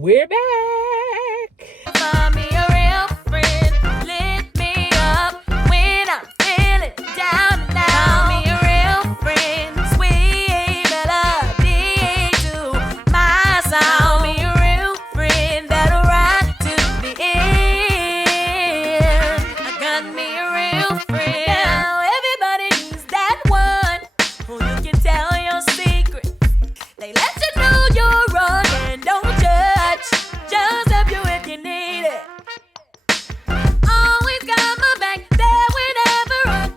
We're back. Find me a real friend, lift me up when I'm feeling down and out. Find me a real friend, sweet melody to my sound. Find me a real friend that'll ride to the end. I got me a real friend. Now everybody needs that one who you can tell your secrets. They let you know you're wrong and don't judge. Just help you if you need it. Always got my back there whenever I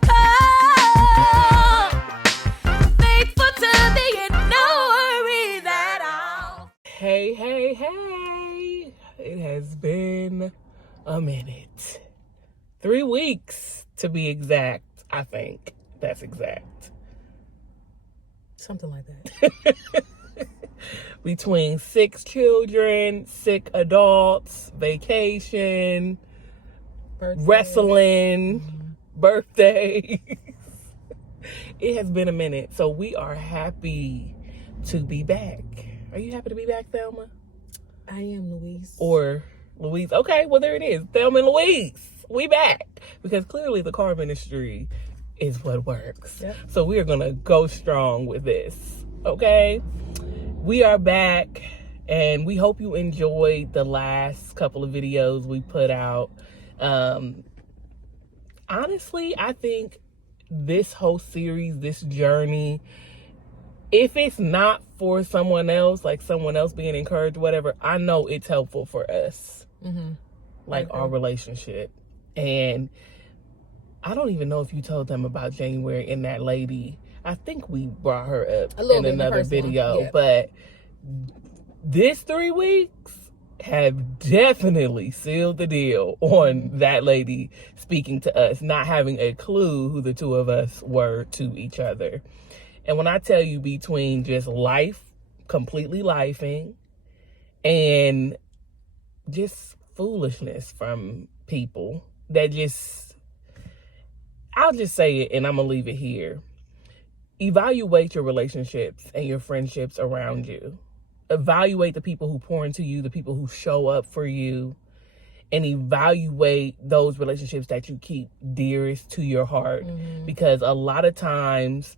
call. Faithful to the end, no worries at all. Hey, hey, hey. It has been a minute. 3 weeks to be exact. I think that's exact. Something like that. Between 6 children, sick adults, vacation, wrestling, birthdays. It has been a minute. So we are happy to be back. Are you happy to be back, Thelma? I am, Louise. Or Louise? Okay, well, there it is. Thelma and Louise. We back. Because clearly the car ministry is what works. Yep. So we are going to go strong with this. Okay? We are back, and we hope you enjoyed the last couple of videos we put out. Honestly, I think this whole series, this journey, if it's not for someone else, like someone else being encouraged, whatever, I know it's helpful for us. Mm-hmm. Like our relationship. And I don't even know if you told them about January and that lady. I think we brought her up in another video, yeah. But this 3 weeks have definitely sealed the deal on that lady speaking to us, not having a clue who the two of us were to each other. And when I tell you, between just life, completely lifing, and just foolishness from people that just, I'll just say it and I'm gonna leave it here. Evaluate your relationships and your friendships around you. Evaluate the people who pour into you, the people who show up for you, and evaluate those relationships that you keep dearest to your heart. Mm-hmm. Because a lot of times,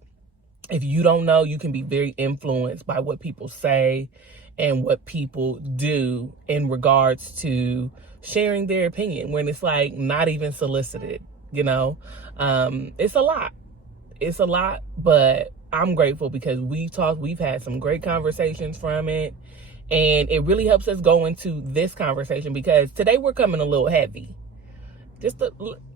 if you don't know, you can be very influenced by what people say and what people do in regards to sharing their opinion when it's like not even solicited, you know? It's a lot. It's a lot, but I'm grateful because we've had some great conversations from it, and it really helps us go into this conversation because today we're coming a little heavy.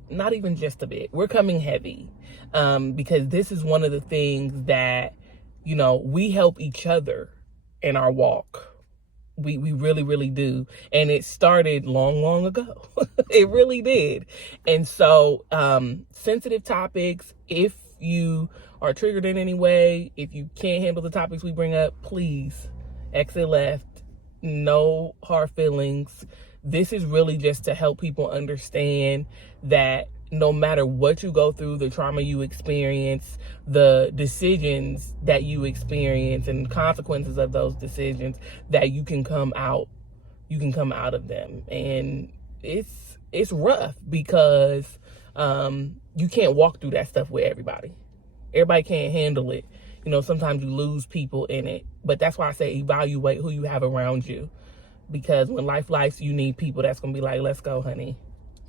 Not even just a bit. We're coming heavy because this is one of the things that, you know, we help each other in our walk. We really, really do. And it started long ago. It really did. And so sensitive topics, if you are triggered in any way, if you can't handle the topics we bring up, please exit left. No hard feelings. This is really just to help people understand that no matter what you go through, the trauma you experience, the decisions that you experience and consequences of those decisions, that you can come out of them. And it's rough because you can't walk through that stuff with everybody. Everybody can't handle it. You know, sometimes you lose people in it. But that's why I say evaluate who you have around you. Because when life, you need people that's going to be like, let's go, honey.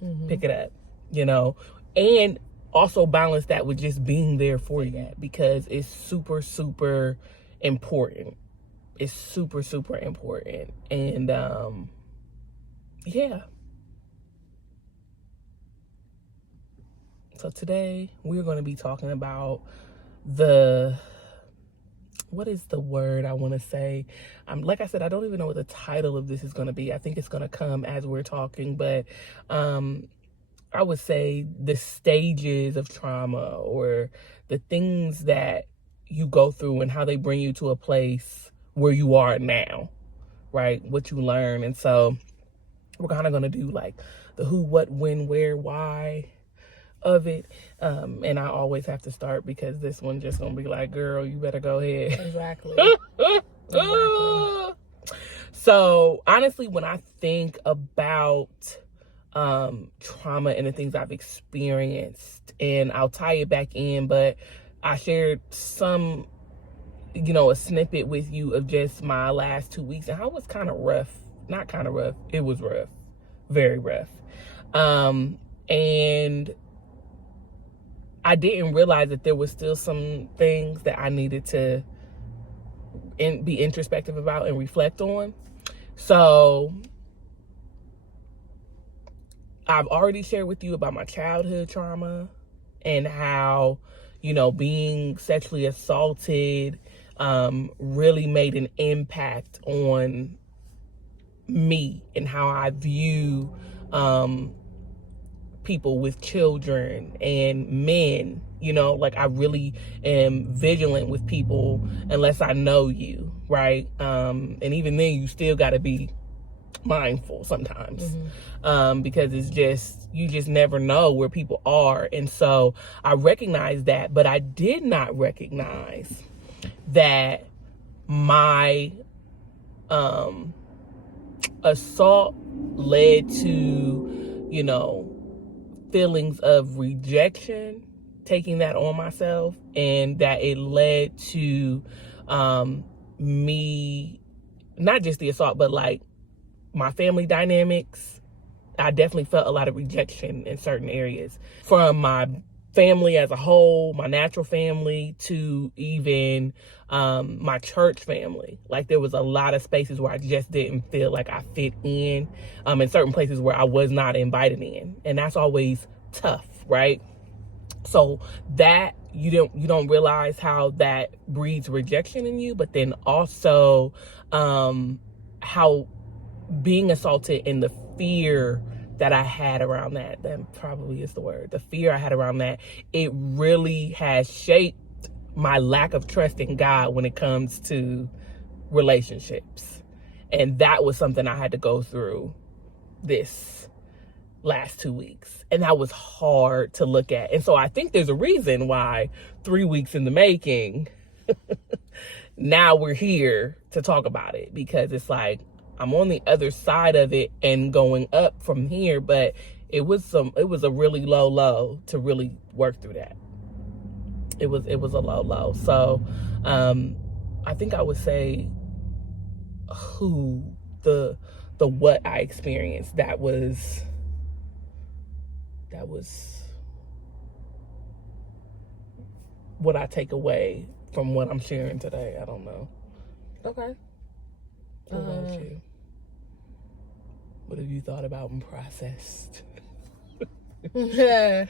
Mm-hmm. Pick it up, you know. And also balance that with just being there for you. Because it's super, super important. It's super, super important. And, yeah. So today we're going to be talking about what is the word I want to say? Like I said, I don't even know what the title of this is going to be. I think it's going to come as we're talking, but I would say the stages of trauma or the things that you go through and how they bring you to a place where you are now, right? What you learn. And so we're kind of going to do like the who, what, when, where, why of it. And I always have to start because this one just gonna be like, girl, you better go ahead. Exactly. So honestly, when I think about trauma and the things I've experienced, and I'll tie it back in, but I shared some, a snippet with you of just my last 2 weeks and how it was kind of rough. Not kind of rough, it was rough, very rough. And I didn't realize that there was still some things that I needed to be introspective about and reflect on. So I've already shared with you about my childhood trauma and how, being sexually assaulted really made an impact on me and how I view people with children and men. Like, I really am vigilant with people unless I know you, right? And even then, you still got to be mindful sometimes. Because you just never know where people are. And so I recognize that, but I did not recognize that my assault led to, feelings of rejection, taking that on myself, and that it led to me, not just the assault, but like my family dynamics. I definitely felt a lot of rejection in certain areas from my family as a whole, my natural family, to even my church family. Like, there was a lot of spaces where I just didn't feel like I fit in certain places where I was not invited in. And that's always tough, right? So that you don't realize how that breeds rejection in you, but then also how being assaulted and the fear that I had around that probably is the word, the fear I had around that, it really has shaped my lack of trust in God when it comes to relationships. And that was something I had to go through this last 2 weeks. And that was hard to look at. And so I think there's a reason why 3 weeks in the making, now we're here to talk about it, because it's like, I'm on the other side of it and going up from here, but it was a really low to really work through that. It was a low. So, I think I would say the what I experienced, that was what I take away from what I'm sharing today. I don't know. Okay. What about you? What have you thought about and processed? Yeah.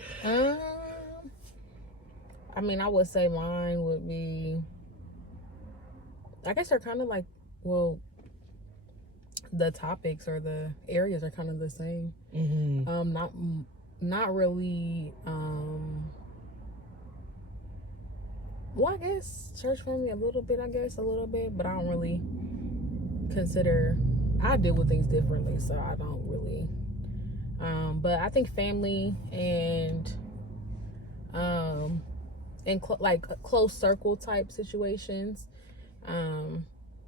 I mean, I would say mine would be, I guess they're kind of like, well, the topics or the areas are kind of the same. Not really, well, I guess church for me a little bit, but I don't really consider, I deal with things differently, so I don't really, but I think family and like close circle type situations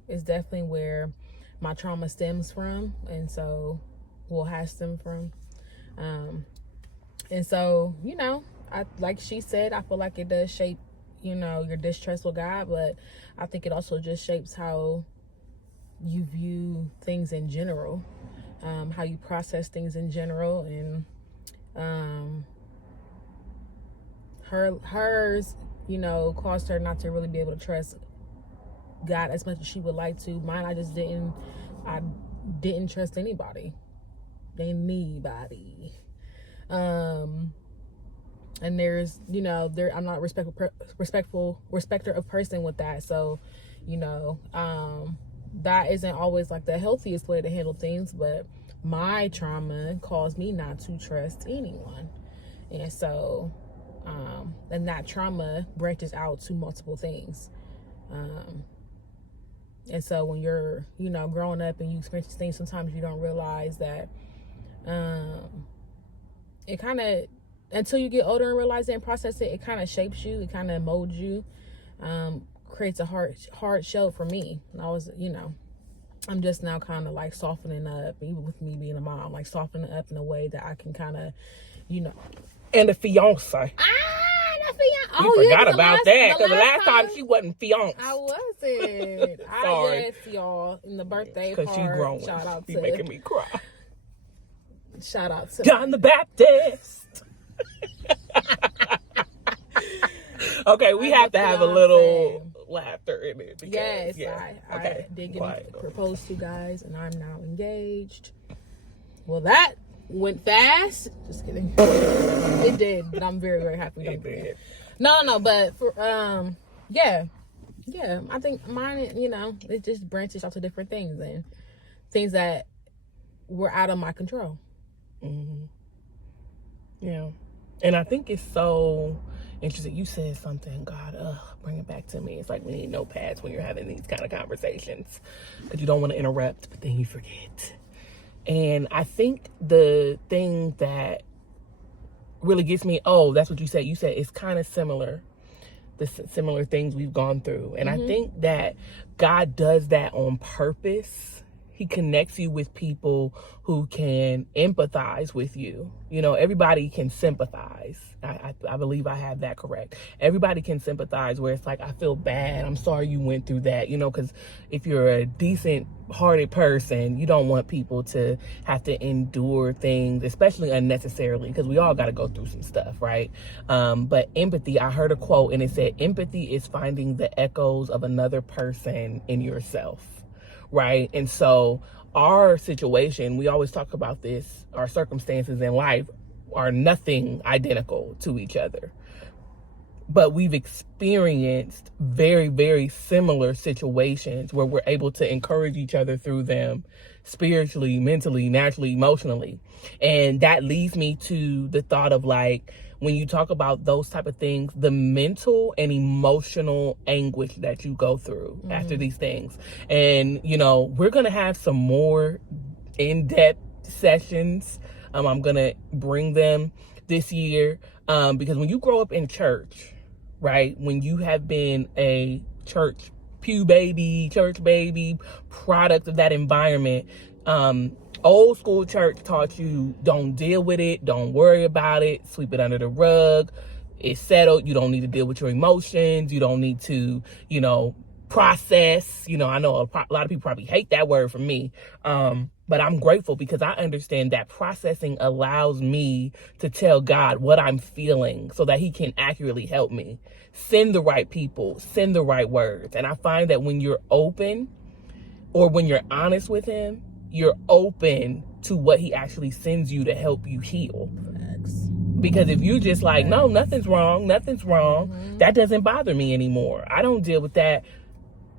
is definitely where my trauma stems from, and so has stemmed from, and so I, like she said, I feel like it does shape your distrust with God, but I think it also just shapes how you view things in general, how you process things in general. And hers caused her not to really be able to trust God as much as she would like to. Mine, I didn't trust anybody. And there's I'm not respecter of person with that, so that isn't always like the healthiest way to handle things, but my trauma caused me not to trust anyone. And so and that trauma branches out to multiple things, and so when you're growing up and you experience things, sometimes you don't realize that it kind of, until you get older and realize it and process it, it kind of shapes you, it kind of molds you, creates a hard shell for me. And I was I'm just now kind of like softening up, even with me being a mom, like softening up in a way that I can kind of, you know. And the fiance. Oh, forgot about that because the last time she wasn't fiancé. I wasn't. Sorry. Yes, y'all. In the birthday because part. she growing. Shout out she to making me cry. Shout out to John the Baptist. Okay, we have to have a little laughter in it. Because, yes, I did get proposed to, guys, and I'm now engaged. Well, that went fast. Just kidding. It did, but I'm very, very happy. It did. No, but for yeah. I think mine, you know, it just branches out to different things and things that were out of my control. Mm-hmm. Yeah, and I think it's so interesting. You said something, God, bring it back to me. It's like we need notepads when you're having these kind of conversations because you don't want to interrupt, but then you forget. And I think the thing that really gets me, that's what you said. You said it's kind of similar, the similar things we've gone through. And I think that God does that on purpose. He connects you with people who can empathize with you. You know, everybody can sympathize. I believe I have that correct. Everybody can sympathize where it's like, I feel bad. I'm sorry you went through that. You know, because if you're a decent hearted person, you don't want people to have to endure things, especially unnecessarily, because we all got to go through some stuff, right? But empathy, I heard a quote and it said, empathy is finding the echoes of another person in yourself. Right. And so our situation, we always talk about this, our circumstances in life are nothing identical to each other. But we've experienced very, very similar situations where we're able to encourage each other through them spiritually, mentally, naturally, emotionally. And that leads me to the thought of like, when you talk about those type of things, the mental and emotional anguish that you go through after these things. And, you know, we're going to have some more in-depth sessions. I'm going to bring them this year because when you grow up in church, right, when you have been a church baby, product of that environment, old school church taught you don't deal with it, don't worry about it, sweep it under the rug, it's settled, you don't need to deal with your emotions, you don't need to, you know, process. You know, I know a lot of people probably hate that word from me, but I'm grateful because I understand that processing allows me to tell God what I'm feeling so that he can accurately help me. Send the right people, send the right words. And I find that when you're open or when you're honest with him, you're open to what he actually sends you to help you heal. Because if you just like, no, nothing's wrong, that doesn't bother me anymore. I don't deal with that.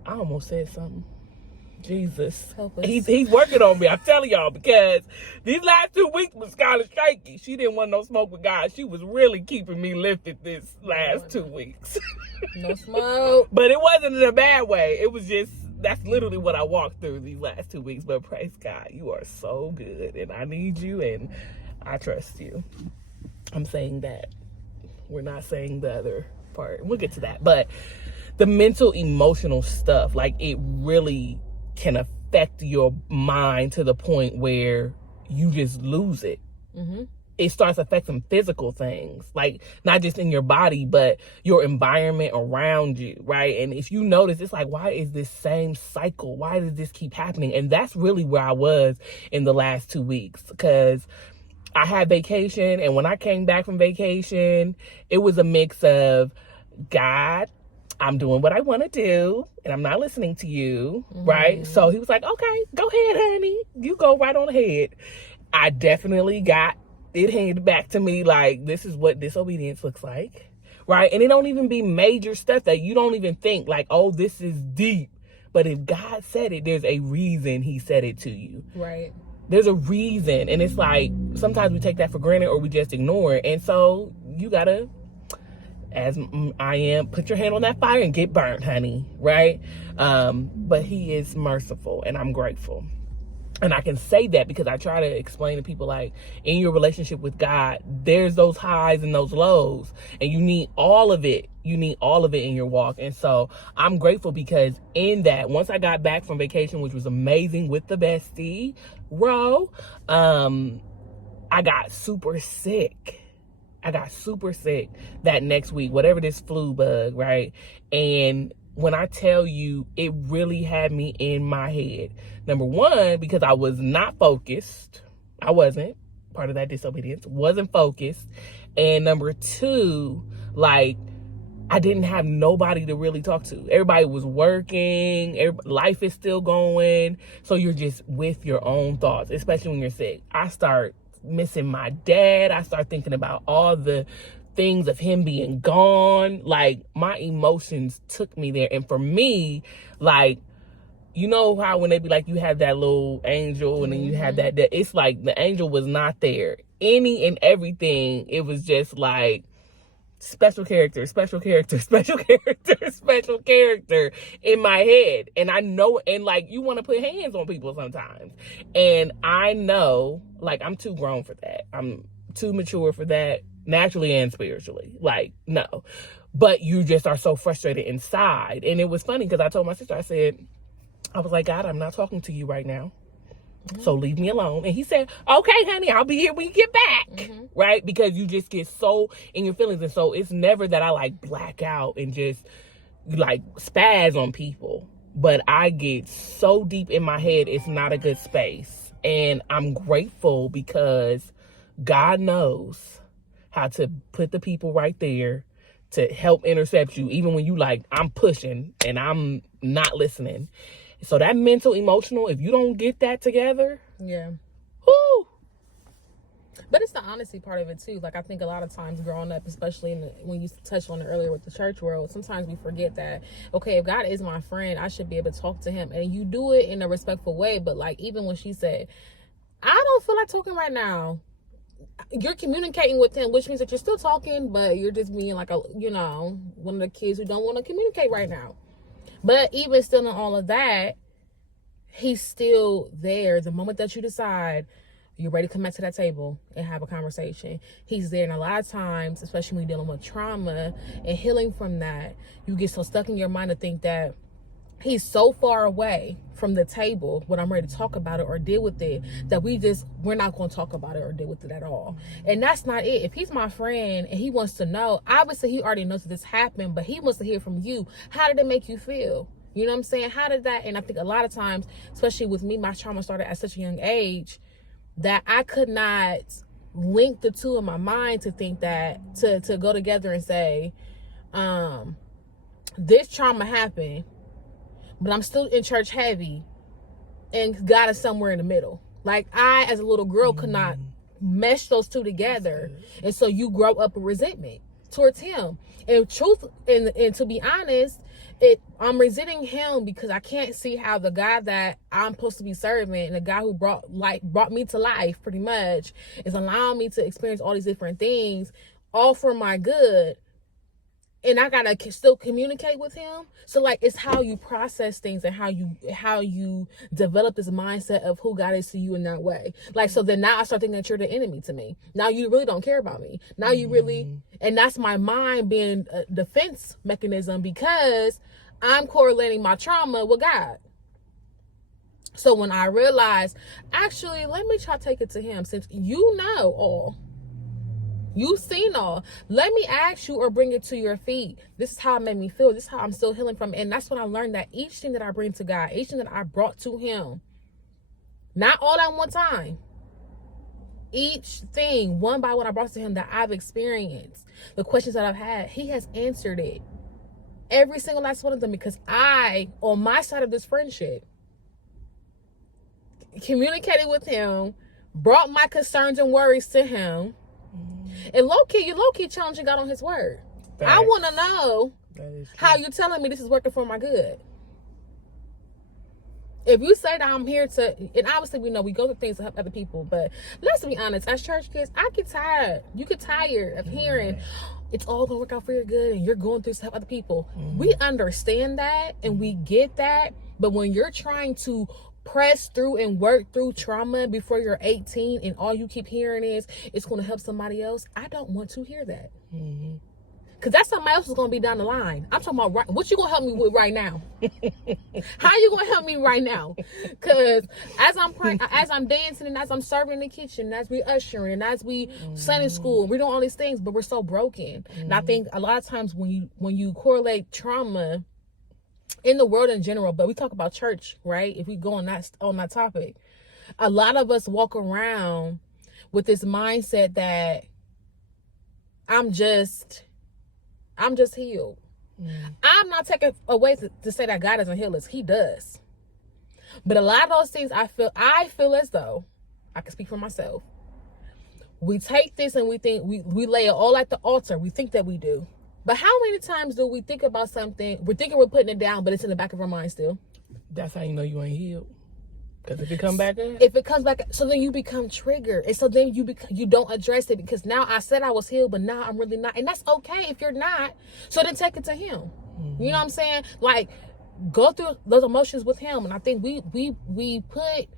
I almost said something. Jesus. He's working on me, I'm telling y'all, because these last 2 weeks was kind of shaky. She didn't want no smoke with God. She was really keeping me lifted this last 2 weeks. No smoke. But it wasn't in a bad way. It was just, that's literally what I walked through these last 2 weeks. But praise God, you are so good. And I need you and I trust you. I'm saying that. We're not saying the other part. We'll get to that. But the mental, emotional stuff, like it really can affect your mind to the point where you just lose it. It starts affecting physical things, like not just in your body, but your environment around you, right? And if you notice, it's like, why is this same cycle? Why does this keep happening? And that's really where I was in the last 2 weeks, because I had vacation, and when I came back from vacation, it was a mix of, God, I'm doing what I want to do, and I'm not listening to you, right? So he was like, okay, go ahead, honey. You go right on ahead. I definitely got it handed back to me like, this is what disobedience looks like, right? And it don't even be major stuff that you don't even think like, oh, this is deep. But if God said it, there's a reason he said it to you. Right. There's a reason. And it's like, sometimes we take that for granted or we just ignore it. And so you gotta, as I am, put your hand on that fire and get burnt, honey, right? But he is merciful, and I'm grateful. And I can say that because I try to explain to people, like, in your relationship with God, there's those highs and those lows, and you need all of it. You need all of it in your walk. And so I'm grateful because in that, once I got back from vacation, which was amazing with the bestie, I got super sick. That next week, whatever this flu bug, right? And when I tell you, it really had me in my head. Number one, because I was not focused. I wasn't. Part of that disobedience. Wasn't focused. And number two, like, I didn't have nobody to really talk to. Everybody was working. Life is still going. So you're just with your own thoughts, especially when you're sick. I start missing my dad. I start thinking about all the things of him being gone. Like, my emotions took me there. And for me, like, you know how when they be like, you have that little angel and then you have that, it's like the angel was not there. Any and everything, it was just like special character in my head. And I know, and like, you want to put hands on people sometimes. And I know, like, I'm too grown for that. I'm too mature for that, naturally and spiritually. Like, no. But you just are so frustrated inside. And it was funny because I told my sister, I was like, God, I'm not talking to you right now. So leave me alone. And he said, okay, honey, I'll be here when you get back. Right? Because you just get so in your feelings. And so it's never that I like black out and just like spaz on people. But I get so deep in my head, it's not a good space. And I'm grateful because God knows how to put the people right there to help intercept you. Even when you like, I'm pushing and I'm not listening. So that mental, emotional, if you don't get that together. Yeah. Whoo. But it's the honesty part of it too. Like, I think a lot of times growing up, especially when you touched on it earlier with the church world, sometimes we forget that, okay, if God is my friend, I should be able to talk to him. And you do it in a respectful way. But like, even when she said, I don't feel like talking right now, you're communicating with him, which means that you're still talking, but you're just being like one of the kids who don't want to communicate right now. But even still in all of that, he's still there. The moment that you decide you're ready to come back to that table and have a conversation, he's there. And a lot of times, especially when you're dealing with trauma and healing from that, you get so stuck in your mind to think that he's so far away from the table when I'm ready to talk about it or deal with it, that we're not going to talk about it or deal with it at all. And that's not it. If he's my friend and he wants to know, obviously he already knows that this happened, but he wants to hear from you. How did it make you feel? You know what I'm saying? How did that? And I think a lot of times, especially with me, my trauma started at such a young age that I could not link the two in my mind to think that, to go together and say, this trauma happened, but I'm still in church heavy, and God is somewhere in the middle. Like, I, as a little girl, could not mesh those two together. And so you grow up with resentment towards him. And and to be honest, I'm resenting him because I can't see how the God that I'm supposed to be serving, and the guy who brought me to life pretty much, is allowing me to experience all these different things, all for my good. And I gotta still communicate with him. So like, it's how you process things and how you develop this mindset of who God is to you in that way. Like, so then now I start thinking that you're the enemy to me. Now you really don't care about me. Now you really, and that's my mind being a defense mechanism because I'm correlating my trauma with God. So when I realized, actually, let me try to take it to him, since you know all. You've seen all. Let me ask you or bring it to your feet. This is how it made me feel. This is how I'm still healing from it. And that's when I learned that each thing that I bring to God, each thing that I brought to him, not all at one time, each thing, one by one I brought to him that I've experienced, the questions that I've had, he has answered it. Every single last one of them, because I, on my side of this friendship, communicated with him, brought my concerns and worries to him. And you low-key challenging God on his word. Facts. I want to know how you're telling me this is working for my good. If you say that I'm here to, and obviously we know we go through things to help other people, but let's be honest, as church kids, I get tired. You get tired of hearing, it's all going to work out for your good and you're going through to help other people. We understand that and we get that, but when you're trying to press through and work through trauma before you're 18 and all you keep hearing is it's going to help somebody else, I don't want to hear that. Mm-hmm. Because that's somebody else is going to be down the line. I'm talking about what you going to help me with right now? How you going to help me right now? Because as I'm dancing and as I'm serving in the kitchen, and as we ushering, and as we Sunday school, and we're doing all these things, but we're so broken. And I think a lot of times when you correlate trauma in the world in general, but we talk about church, right? If we go on that topic, a lot of us walk around with this mindset that I'm just healed. I'm not taking away to say that God doesn't heal us. He does. But a lot of those things I feel as though, I can speak for myself, we take this and we think we lay it all at the altar. We think that we do. But how many times do we think about something, we're thinking we're putting it down, but it's in the back of our mind still? That's how you know you ain't healed. Because if it comes back up? If it comes back, so then you become triggered. And so then you don't address it, because now I said I was healed, but now I'm really not. And that's okay if you're not. So then take it to him. Mm-hmm. You know what I'm saying? Like, go through those emotions with him. And I think we put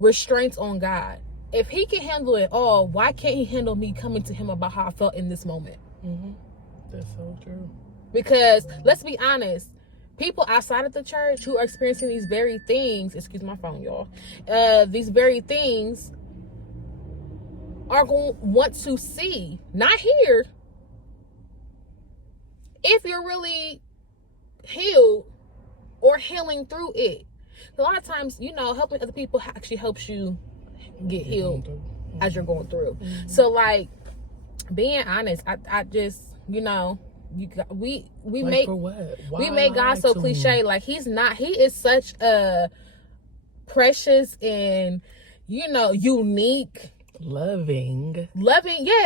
restraints on God. If he can handle it all, why can't he handle me coming to him about how I felt in this moment? Mm-hmm. That's so true. Because let's be honest, people outside of the church who are experiencing these very things, excuse my phone, y'all, these very things are going to want to see, not hear, if you're really healed or healing through it. A lot of times, helping other people actually helps you get healed as you're going through. Mm-hmm. So, like, being honest, I just, we like make for what? We make God so cliche. Like, he is such a precious and unique, loving,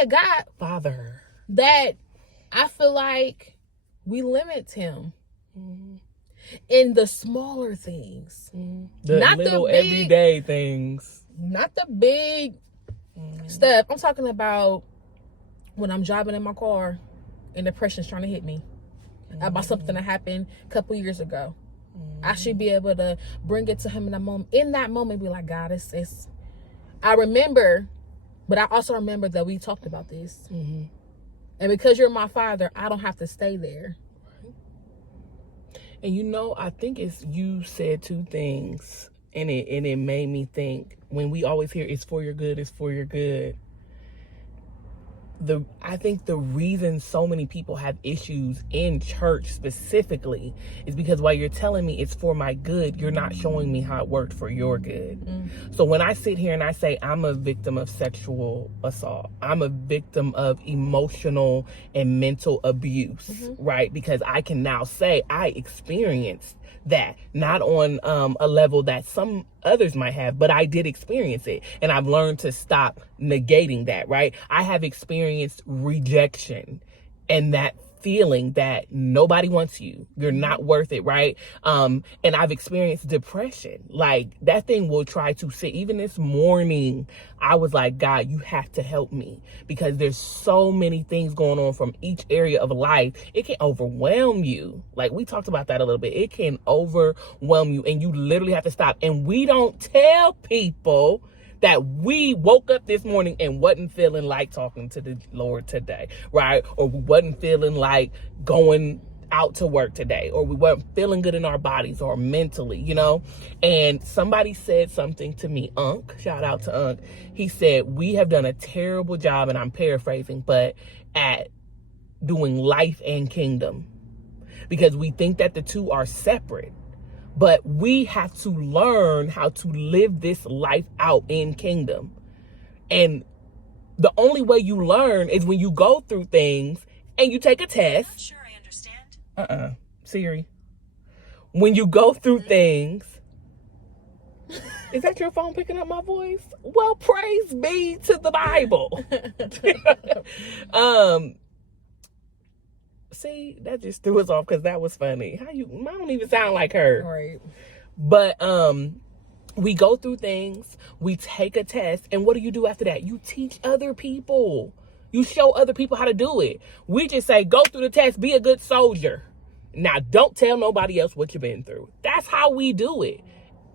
God Father, that I feel like we limit him in the smaller things, not little the big, everyday things, not the big stuff. I'm talking about when I'm driving in my car and depression's trying to hit me about something that happened a couple years ago. I should be able to bring it to him in that moment, be like, God, it's I remember, but I also remember that we talked about this. Mm-hmm. And because you're my Father, I don't have to stay there. And I think you said two things, and it made me think, when we always hear it's for your good, it's for your good. I think the reason so many people have issues in church specifically is because while you're telling me it's for my good, you're not showing me how it worked for your good. Mm-hmm. So when I sit here and I say I'm a victim of sexual assault, I'm a victim of emotional and mental abuse, right? Because I can now say I experienced that, not on a level that some others might have, but I did experience it, and I've learned to stop negating that, right? I have experienced rejection and that feeling that nobody wants you, you're not worth it, right? And I've experienced depression. Like, that thing will try to sit. Even this morning, I was like, God, you have to help me, because there's so many things going on from each area of life. It can overwhelm you. Like, we talked about that a little bit. It can overwhelm you, and you literally have to stop. And we don't tell people that we woke up this morning and wasn't feeling like talking to the Lord today, right? Or we wasn't feeling like going out to work today, or we weren't feeling good in our bodies or mentally, And somebody said something to me, Unc, shout out to Unc. He said, we have done a terrible job, and I'm paraphrasing, but at doing life and kingdom, because we think that the two are separate. But we have to learn how to live this life out in kingdom. And the only way you learn is when you go through things and you take a test. I'm not sure I understand. Siri. When you go through things. Is that your phone picking up my voice? Well, praise be to the Bible. See, that just threw us off, because that was funny. I don't even sound like her. Right. But we go through things, we take a test, and what do you do after that? You teach other people. You show other people how to do it. We just say, go through the test, be a good soldier. Now, don't tell nobody else what you've been through. That's how we do it.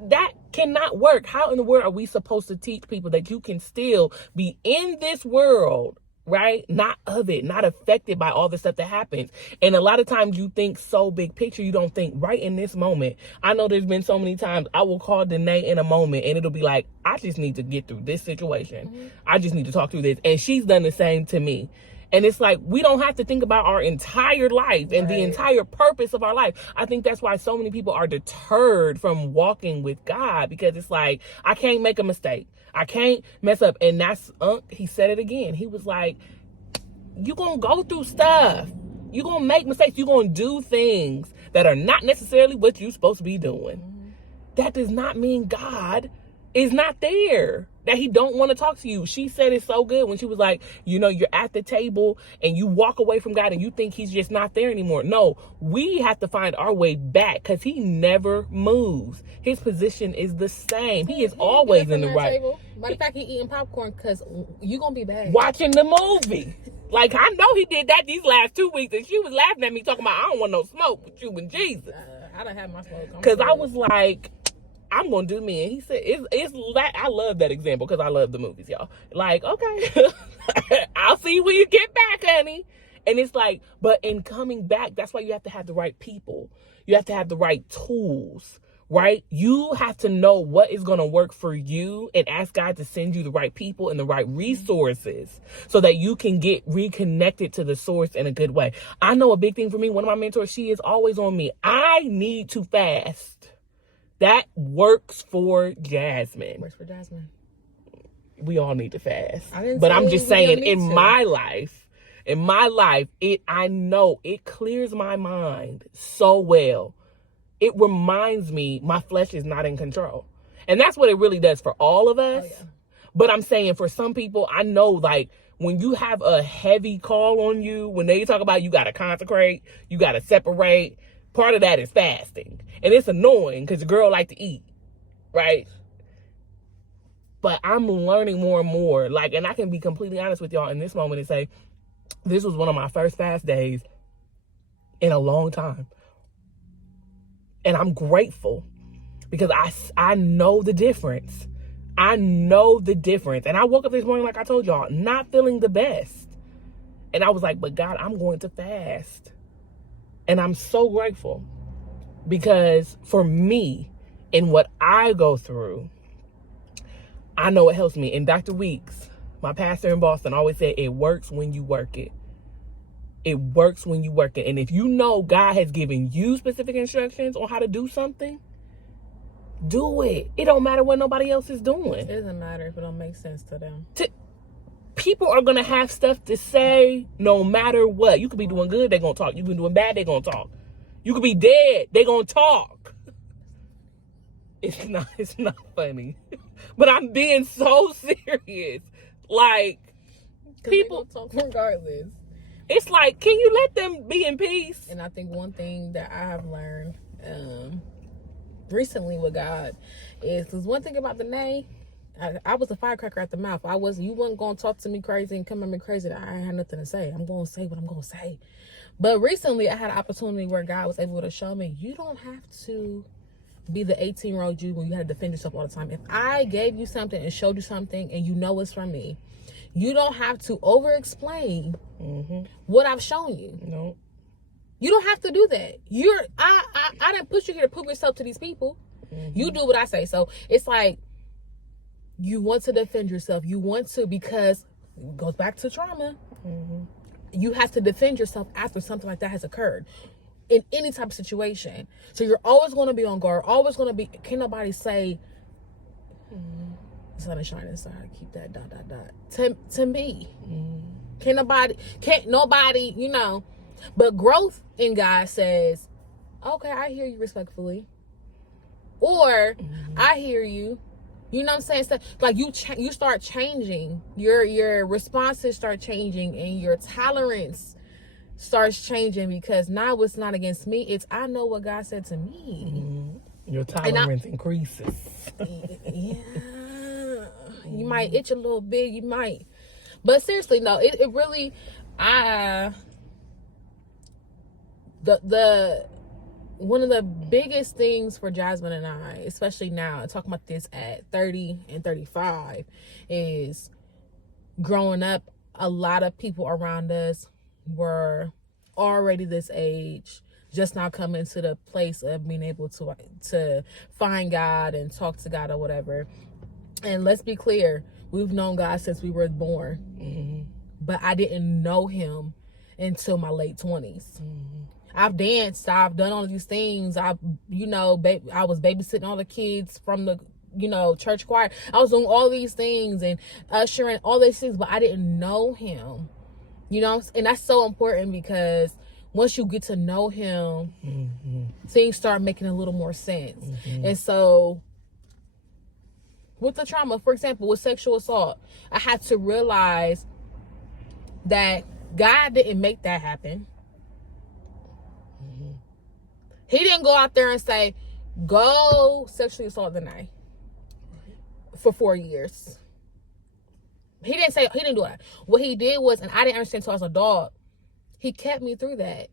That cannot work. How in the world are we supposed to teach people that you can still be in this world, right? Not of it, not affected by all the stuff that happens. And a lot of times you think so big picture, you don't think right in this moment. I know there's been so many times I will call Danae in a moment and it'll be like, I just need to get through this situation. I just need to talk through this. And she's done the same to me. And it's like, we don't have to think about our entire life and the entire purpose of our life. I think that's why so many people are deterred from walking with God, because it's like, I can't make a mistake. I can't mess up. And that's, he said it again. He was like, you're going to go through stuff. You're going to make mistakes. You're going to do things that are not necessarily what you're supposed to be doing. That does not mean God is not there, that he don't want to talk to you. She said it so good when she was like, you know, you're at the table and you walk away from God and you think he's just not there anymore. No, we have to find our way back, because he never moves. His position is the same. He is always in the right. Matter of fact, he eating popcorn because you gonna be bad watching the movie. Like, I know he did that these last 2 weeks, and she was laughing at me talking about, I don't want no smoke with you and Jesus. I done had my smoke. Because I was like, I'm gonna do me. And he said, it's like, I love that example because I love the movies, y'all. Like, okay, I'll see you when you get back, honey. And it's like, but in coming back, that's why you have to have the right people. You have to have the right tools, right? You have to know what is gonna work for you and ask God to send you the right people and the right resources so that you can get reconnected to the source in a good way. I know a big thing for me, one of my mentors, she is always on me. I need to fast. That works for Jasmine. Works for Jasmine. We all need to fast. But I'm just saying, in my life, I know it clears my mind so well. It reminds me my flesh is not in control. And that's what it really does for all of us. Oh, yeah. But I'm saying for some people, I know, like, when you have a heavy call on you, when they talk about you got to consecrate, you got to separate, part of that is fasting. And it's annoying because the girl like to eat, right? But I'm learning more and more. Like, and I can be completely honest with y'all in this moment and say, this was one of my first fast days in a long time. And I'm grateful because I know the difference. I know the difference. And I woke up this morning, like I told y'all, not feeling the best. And I was like, but God, I'm going to fast. And I'm so grateful. Because for me, in what I go through, I know it helps me. And Dr. Weeks, my pastor in Boston, always said, it works when you work it. It works when you work it. And if you know God has given you specific instructions on how to do something, do it. It don't matter what nobody else is doing. It doesn't matter if it don't make sense to them. People are going to have stuff to say no matter what. You could be doing good, they're going to talk. You could be doing bad, they're going to talk. You could be dead, they're going to talk. It's not funny. But I'm being so serious. Like, people talk regardless. It's like, can you let them be in peace? And I think one thing that I have learned recently with God is, because one thing about Danae, I was a firecracker at the mouth. You wasn't going to talk to me crazy and come at me crazy. I had nothing to say. I'm going to say what I'm going to say. But recently I had an opportunity where God was able to show me, you don't have to be the 18-year-old you when you had to defend yourself all the time. If I gave you something and showed you something and you know it's from me, you don't have to over-explain what I've shown you. No. You don't have to do that. I didn't put you here to prove yourself to these people. You do what I say. So it's like, you want to defend yourself. You want to, because it goes back to trauma. You have to defend yourself after something like that has occurred in any type of situation. So you're always going to be on guard. Always going to be, can't nobody say, the sun is shining inside, keep that ... to me. Can't nobody, you know. But growth in God says, okay, I hear you respectfully. Or, I hear you. You know what I'm saying? So, like, you start changing. Your responses start changing, and your tolerance starts changing, because now it's not against me. It's, I know what God said to me. Your tolerance increases. Yeah. You might itch a little bit. You might. But seriously, no, it really, one of the biggest things for Jasmine and I, especially now, talking about this at 30 and 35, is growing up, a lot of people around us were already this age, just now coming to the place of being able to find God and talk to God or whatever. And let's be clear, we've known God since we were born. Mm-hmm. But I didn't know him until my late 20s. Mm-hmm. I've danced, I've done all of these things. I was babysitting all the kids from the, church choir. I was doing all these things and ushering all these things, but I didn't know him. And that's so important, because once you get to know him, mm-hmm. things start making a little more sense. Mm-hmm. And so with the trauma, for example, with sexual assault, I had to realize that God didn't make that happen. Mm-hmm. He didn't go out there and say, go sexually assault the night for 4 years. He didn't do that. What he did was, and I didn't understand until I was an adult, he kept me through that.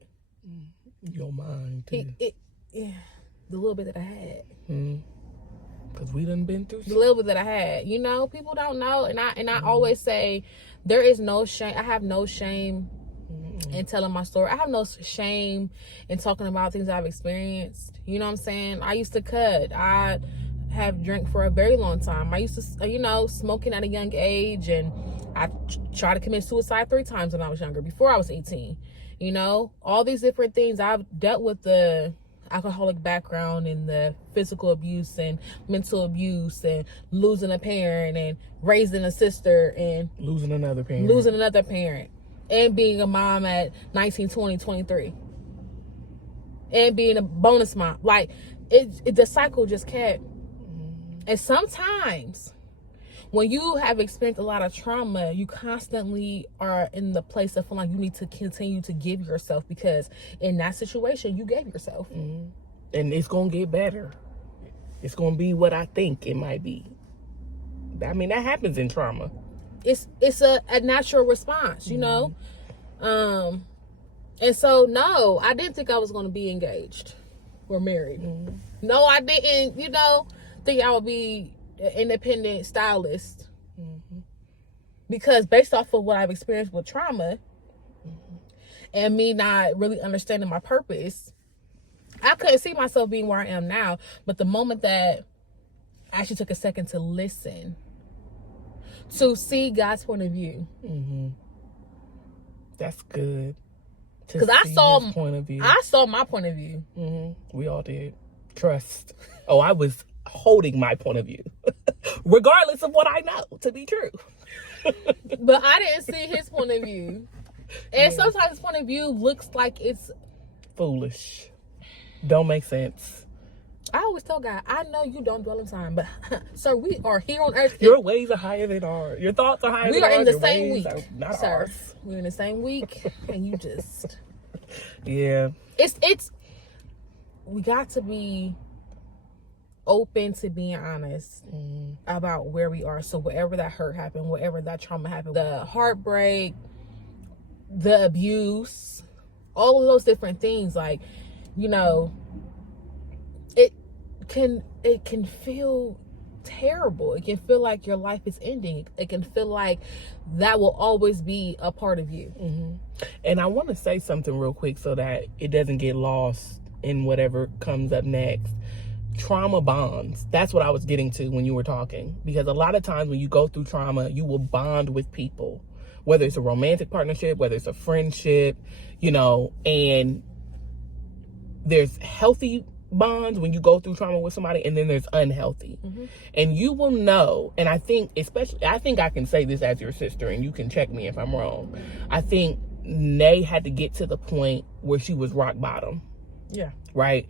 Your mind, too. The little bit that I had. Because we done been through the little bit that I had. People don't know. And I always say, there is no shame. I have no shame in telling my story. I have no shame in talking about things I've experienced. You know what I'm saying? I used to cut. I have drank for a very long time. I used to, smoking at a young age, and I tried to commit suicide 3 times when I was younger, before I was 18. All these different things. I've dealt with the alcoholic background and the physical abuse and mental abuse and losing a parent and raising a sister and losing another parent and being a mom at 19, 20, 23 and being a bonus mom. Like the cycle just kept. And sometimes when you have experienced a lot of trauma, you constantly are in the place of feeling like you need to continue to give yourself, because in that situation, you gave yourself. Mm-hmm. And it's going to get better. It's going to be what I think it might be. I mean, that happens in trauma. It's a natural response, And so, no, I didn't think I was going to be engaged or married. Mm-hmm. No, I didn't, think I would be an independent stylist. Mm-hmm. Because based off of what I've experienced with trauma, mm-hmm. and me not really understanding my purpose, I couldn't see myself being where I am now. But the moment that I actually took a second to listen, to see God's point of view. Mm-hmm. That's good. Because I saw his point of view. I saw my point of view. Mm-hmm. We all did. Trust. Oh, I was holding my point of view, regardless of what I know to be true. But I didn't see his point of view. And sometimes his point of view looks like it's foolish. Don't make sense. I always tell God, I know you don't dwell in time, but sir, we are here on earth. Your ways are higher than ours. Your thoughts are higher than ours. We are in the same week, sir. Ours. We're in the same week, and you just yeah. It's we got to be open to being honest about where we are. So wherever that hurt happened, wherever that trauma happened, the heartbreak, the abuse, all of those different things, like, it can feel terrible. It can feel like your life is ending. It can feel like that will always be a part of you. Mm-hmm. And I want to say something real quick so that it doesn't get lost in whatever comes up next. Trauma bonds. That's what I was getting to when you were talking. Because a lot of times when you go through trauma, you will bond with people, whether it's a romantic partnership, whether it's a friendship, and there's healthy bonds when you go through trauma with somebody, and then there's unhealthy. Mm-hmm. And you will know, and I think I can say this as your sister, and you can check me if I'm wrong. I think Nay had to get to the point where she was rock bottom. Yeah. Right?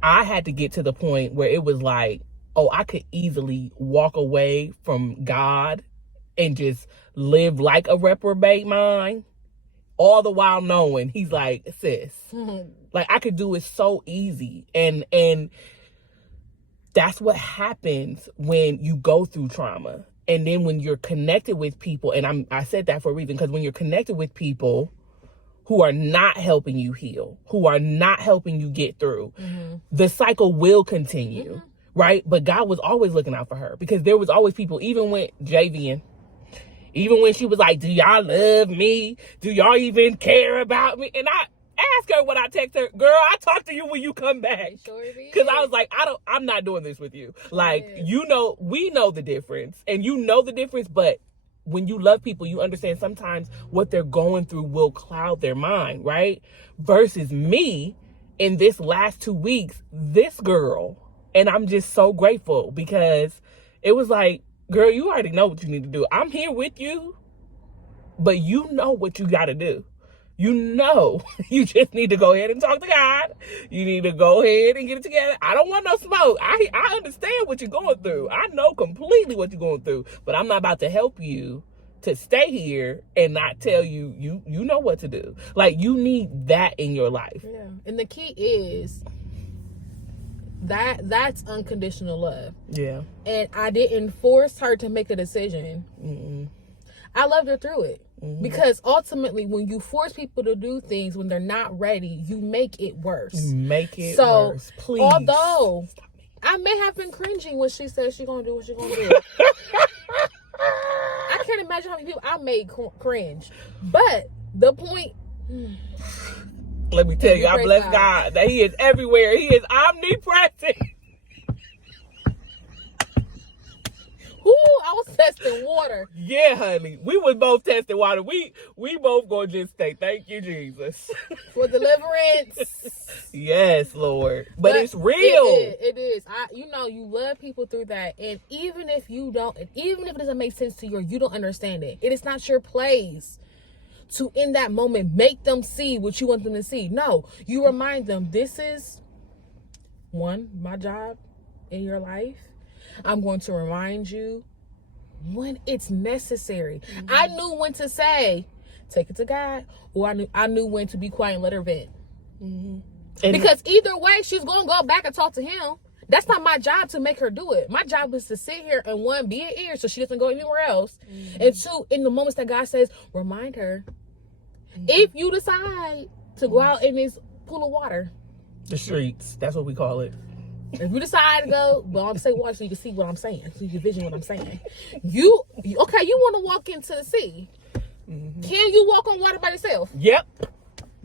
I had to get to the point where it was like, oh, I could easily walk away from God and just live like a reprobate mind, all the while knowing he's like, sis, like I could do it so easy. And that's what happens when you go through trauma. And then when you're connected with people, and I said that for a reason, because when you're connected with people who are not helping you heal, who are not helping you get through, the cycle will continue, right? But God was always looking out for her, because there was always people, even when Javian, even when she was like, do y'all love me? Do y'all even care about me? And I asked her when I text her, girl, I talk to you when you come back. Because I was like, I'm not doing this with you. Like, you know, we know the difference, and you know the difference, but when you love people, you understand sometimes what they're going through will cloud their mind, right? Versus me, in this last 2 weeks, this girl, and I'm just so grateful, because it was like, girl, you already know what you need to do. I'm here with you, but you know what you got to do. You know, you just need to go ahead and talk to God. You need to go ahead and get it together. I don't want no smoke. I understand what you're going through. I know completely what you're going through, but I'm not about to help you to stay here and not tell you, you know what to do. Like, you need that in your life. Yeah. And the key is that's unconditional love. Yeah. And I didn't force her to make a decision. I loved her through it. Because ultimately, when you force people to do things when they're not ready, you make it worse. You make it worse. Please. Although I may have been cringing when she said she's gonna do what she's gonna do. I can't imagine how many people I made cringe. But the point, let me tell you, I bless God that He is everywhere. He is omnipresent. Ooh, I was testing water. Yeah, honey. We was both testing water. We both gonna just say, thank you, Jesus. For deliverance. Yes, Lord. But it's real. It is. You love people through that. And even if it doesn't make sense to you or you don't understand it, it is not your place to, in that moment, make them see what you want them to see. No, you remind them, this is my job in your life. I'm going to remind you when it's necessary. I knew when to say, take it to God, or I knew when to be quiet and let her vent. Because either way, she's going to go back and talk to him. That's not my job to make her do it. My job is to sit here and, one, be an ear so she doesn't go anywhere else. And two, in the moments that God says, remind her. If you decide to go out in this pool of water. The streets. That's what we call it. If you decide to go, well, I'm saying water so you can see what I'm saying, so you can vision what I'm saying. You want to walk into the sea. Can you walk on water by yourself? Yep.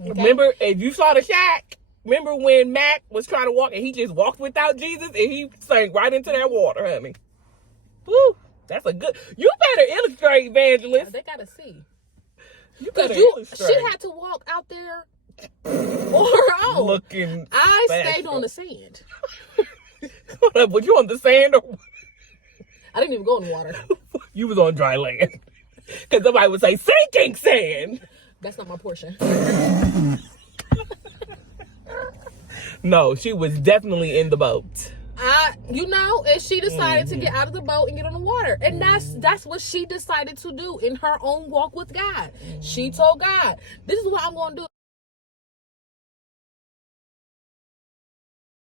Okay. Remember, if you saw the shack, remember when Mac was trying to walk and he just walked without Jesus and he sank right into that water, honey. Woo, that's a good, you better illustrate, Evangelist. They got to see. You better illustrate. She had to walk out there on her own. Looking I special. stayed on the sand. Was you on the sand, or I didn't even go in the water. you was on dry land? Because somebody would say sinking sand. That's not my portion. No, she was definitely in the boat. And she decided to get out of the boat and get on the water. And that's what she decided to do in her own walk with God. She told God, this is what I'm going to do.